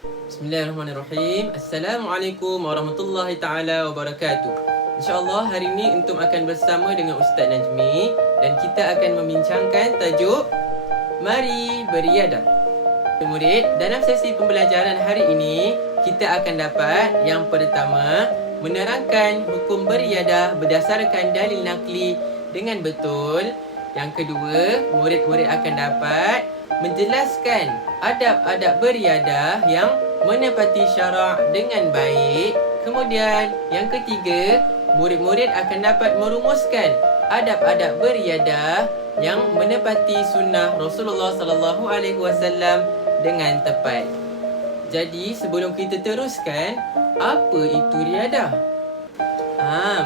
Bismillahirrahmanirrahim. Assalamualaikum warahmatullahi taala wabarakatuh. InsyaAllah hari ini Antum akan bersama dengan Ustaz Najmi dan kita akan membincangkan tajuk Mari Beriadah. Murid, dalam sesi pembelajaran hari ini kita akan dapat yang pertama menerangkan hukum beriadah berdasarkan dalil nakli dengan betul. Yang kedua, murid-murid akan dapat menjelaskan adab-adab beriadah yang menepati syarak dengan baik. Kemudian yang ketiga, murid-murid akan dapat merumuskan adab-adab beriadah yang menepati sunnah Rasulullah sallallahu alaihi wasallam dengan tepat. Jadi sebelum kita teruskan, apa itu riadah?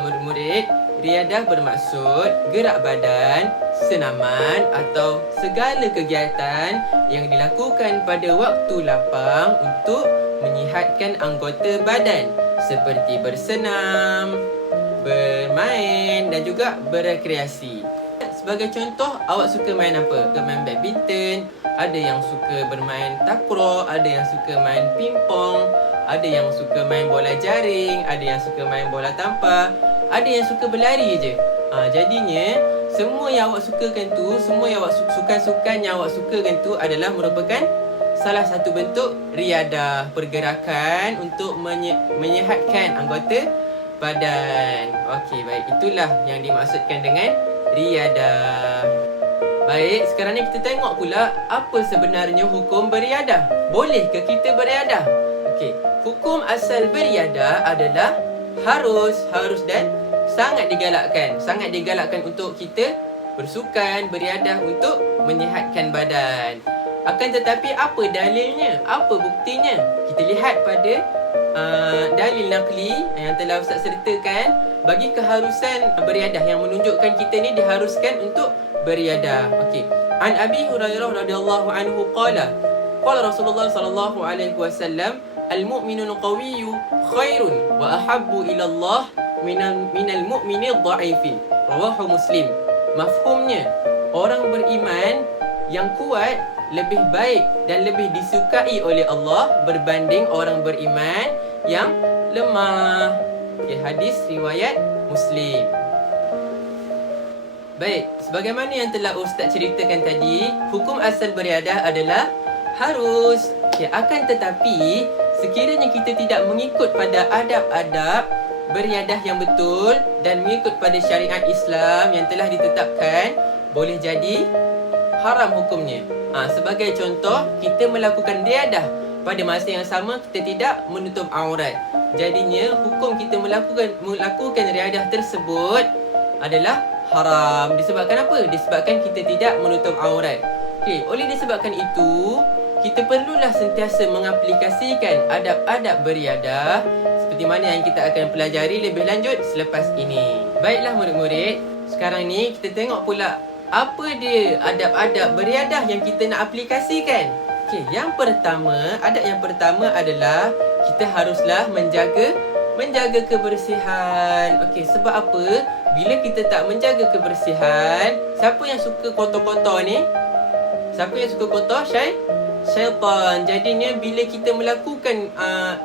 Murid-murid, riadah bermaksud gerak badan, senaman atau segala kegiatan yang dilakukan pada waktu lapang untuk menyihatkan anggota badan seperti bersenam, bermain dan juga berekreasi. Sebagai contoh, awak suka main apa? Suka main badminton, ada yang suka bermain takraw, ada yang suka main pingpong, ada yang suka main bola jaring, ada yang suka main bola tampar, ada yang suka berlari je. Jadinya semua yang awak sukakan tu, semua yang awak sukan-sukan yang awak sukakan tu adalah merupakan salah satu bentuk riadah, pergerakan untuk menyihatkan anggota badan. Okey, baik, itulah yang dimaksudkan dengan riadah. Baik, sekarang ni kita tengok pula apa sebenarnya hukum beriadah. Bolehkah kita beriadah? Okey, hukum asal beriadah adalah harus dan sangat digalakkan untuk kita bersukan, beriadah untuk menyihatkan badan. Akan tetapi apa dalilnya? Apa buktinya? Kita lihat pada dalil nakli yang telah Ustaz sertakan bagi keharusan beriadah, yang menunjukkan kita ni diharuskan untuk beriadah. Okey. An Abi Hurairah radhiyallahu anhu qala Rasulullah sallallahu alaihi wasallam, al-mu'minul qawiyyu khairun wa ahabbu ila Allah minal mu'minil dha'ifi. Rawahu Muslim. Mafhumnya, orang beriman yang kuat lebih baik dan lebih disukai oleh Allah berbanding orang beriman yang lemah. Hadis riwayat Muslim. Baik, sebagaimana yang telah Ustaz ceritakan tadi, hukum asal beriadah adalah harus. Akan tetapi sekiranya kita tidak mengikut pada adab-adab beriadah yang betul dan mengikut pada syariat Islam yang telah ditetapkan, boleh jadi haram hukumnya. Sebagai contoh, kita melakukan riadah pada masa yang sama kita tidak menutup aurat. Jadinya hukum kita melakukan riadah tersebut adalah haram. Disebabkan apa? Disebabkan kita tidak menutup aurat. Oleh disebabkan itu, kita perlulah sentiasa mengaplikasikan adab-adab beriadah seperti mana yang kita akan pelajari lebih lanjut selepas ini. Baiklah murid-murid, sekarang ni kita tengok pula apa dia adab-adab beriadah yang kita nak aplikasikan. Yang pertama, adab yang pertama adalah kita haruslah menjaga kebersihan. Sebab apa? Bila kita tak menjaga kebersihan, siapa yang suka kotor-kotor ni? Siapa yang suka kotor? Syaitan. Jadinya bila kita melakukan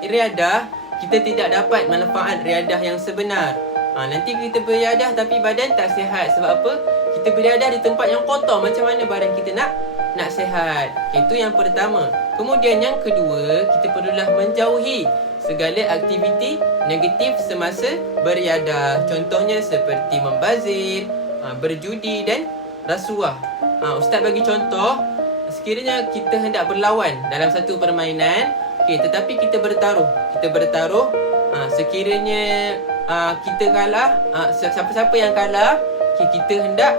riadah, kita tidak dapat manfaat riadah yang sebenar. Nanti kita beriadah tapi badan tak sihat. Sebab apa? Kita beriadah di tempat yang kotor. Macam mana badan kita nak sihat? Itu yang pertama. Kemudian yang kedua, kita perlulah menjauhi segala aktiviti negatif semasa beriadah. Contohnya seperti membazir, berjudi dan rasuah. Ustaz bagi contoh, sekiranya kita hendak berlawan dalam satu permainan, tetapi kita bertaruh. Sekiranya kita kalah, siapa-siapa yang kalah, kita hendak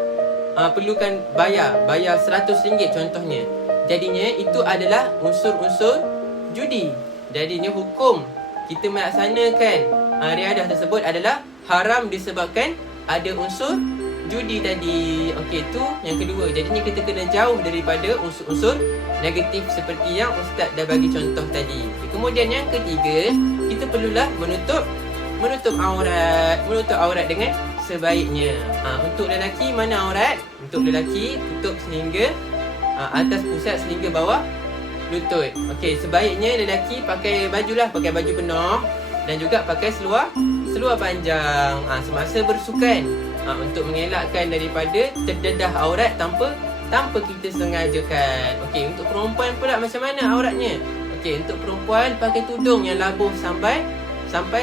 perlukan bayar RM100 contohnya. Jadinya itu adalah unsur-unsur judi. Jadinya hukum kita melaksanakan riadah tersebut adalah haram disebabkan ada unsur judi tadi. Itu yang kedua. Jadinya kita kena jauh daripada unsur-unsur negatif seperti yang Ustaz dah bagi contoh tadi. Kemudian yang ketiga, kita perlulah menutup aurat dengan sebaiknya. Untuk lelaki mana aurat? Untuk lelaki tutup sehingga atas pusat sehingga bawah lutut. Okey, sebaiknya lelaki pakai baju penuh dan juga pakai seluar panjang semasa bersukan untuk mengelakkan daripada terdedah aurat tanpa kita sengajakan. Okey, untuk perempuan pula macam mana auratnya? Okey, untuk perempuan pakai tudung yang labuh sampai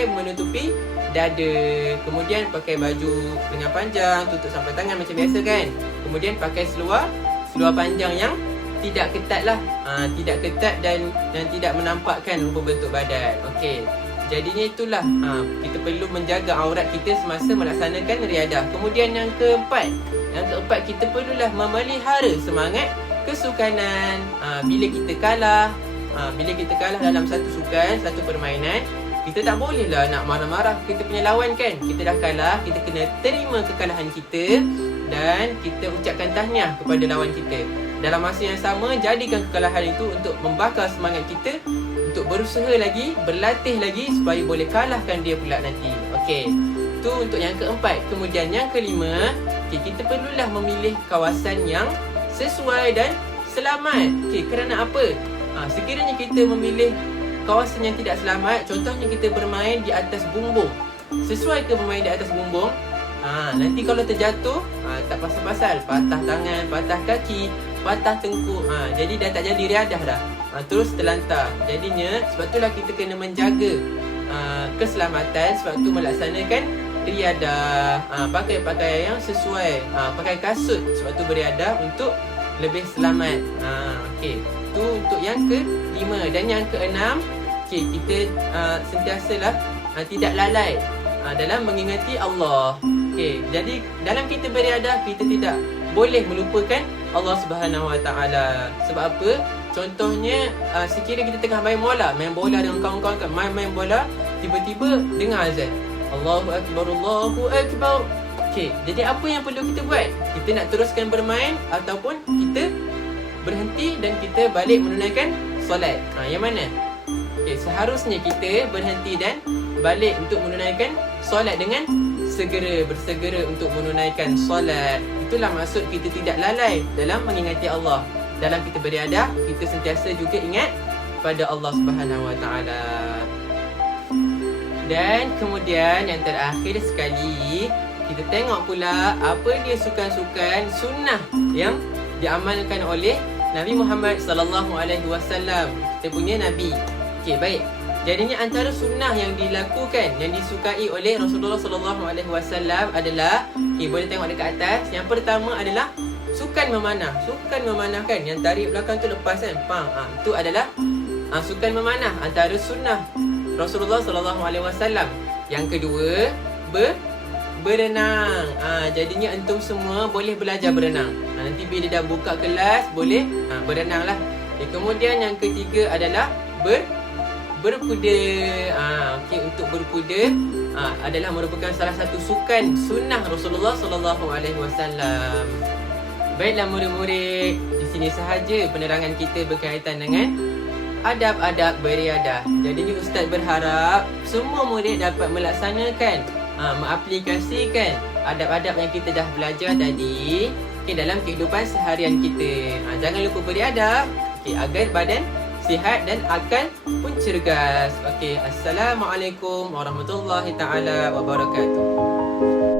menutupi dada. Kemudian pakai baju lengan panjang tutup sampai tangan macam biasa kan. Kemudian pakai seluar panjang yang tidak ketat lah. Tidak ketat dan tidak menampakkan rupa bentuk badan. Okey. Jadinya itulah kita perlu menjaga aurat kita semasa melaksanakan riadah. Kemudian yang keempat kita perlulah memelihara semangat kesukanan. Bila kita kalah dalam satu sukan, satu permainan, kita tak bolehlah nak marah-marah kita punya lawan kan. Kita dah kalah, kita kena terima kekalahan kita dan kita ucapkan tahniah kepada lawan kita. Dalam masa yang sama, jadikan kekalahan itu untuk membakar semangat kita untuk berusaha lagi, berlatih lagi supaya boleh kalahkan dia pula nanti. Okey, itu untuk yang keempat. Kemudian yang kelima, kita perlulah memilih kawasan yang sesuai dan selamat. Okey, kerana apa? Sekiranya kita memilih kawasan yang tidak selamat, contohnya kita bermain di atas bumbung. Sesuai ke bermain di atas bumbung? Nanti kalau terjatuh, tak pasal-pasal, patah tangan, patah kaki, patah tengkuk, jadi dah tak jadi riadah dah. Terus terlantar. Jadinya sebab itulah kita kena menjaga keselamatan sebab tu melaksanakan riadah. Pakai pakaian yang sesuai, pakai kasut sebab tu beriadah untuk lebih selamat. Okey, tu untuk yang kelima. Dan yang keenam, kita sentiasalah tidak lalai dalam mengingati Allah. Okey, jadi dalam kita beriadah, kita tidak boleh melupakan Allah Subhanahu Wa Taala. Sebab apa? Contohnya, sekiranya kita tengah main bola dengan kawan-kawan, main bola, tiba-tiba dengar azan, Allahu Akbar, Allahu Akbar. Okey, jadi apa yang perlu kita buat? Kita nak teruskan bermain ataupun kita berhenti dan kita balik menunaikan solat? Yang mana? Okey, seharusnya kita berhenti dan balik untuk menunaikan solat dengan bersegera untuk menunaikan solat. Itulah maksud kita tidak lalai dalam mengingati Allah. Dalam kita beriadah, kita sentiasa juga ingat pada Allah Subhanahu Wa Taala. Dan kemudian yang terakhir sekali, kita tengok pula apa dia sukan-sukan sunnah yang diamalkan oleh Nabi Muhammad sallallahu alaihi wasallam. Kita punya Nabi. Okey, baik. Jadinya antara sunnah yang dilakukan, yang disukai oleh Rasulullah sallallahu alaihi wasallam adalah, boleh tengok dekat atas. Yang pertama adalah sukan memanah. Sukan memanah kan, yang tarik belakang tu lepas kan. Itu adalah sukan memanah, antara sunnah Rasulullah sallallahu alaihi wasallam. Yang kedua, berenang. Jadinya antum semua boleh belajar berenang. Nanti bila dah buka kelas, boleh berenang lah. Kemudian yang ketiga adalah berkuda. Untuk berkuda adalah merupakan salah satu sukan sunnah Rasulullah sallallahu alaihi wasallam. Baiklah murid-murid, di sini sahaja penerangan kita berkaitan dengan adab-adab beriadah. Jadi Ustaz berharap semua murid dapat melaksanakan, mengaplikasikan adab-adab yang kita dah belajar tadi dalam kehidupan seharian kita. Jangan lupa beriadah agar badan sihat dan akal pun cergas. Assalamualaikum warahmatullahi taala wabarakatuh.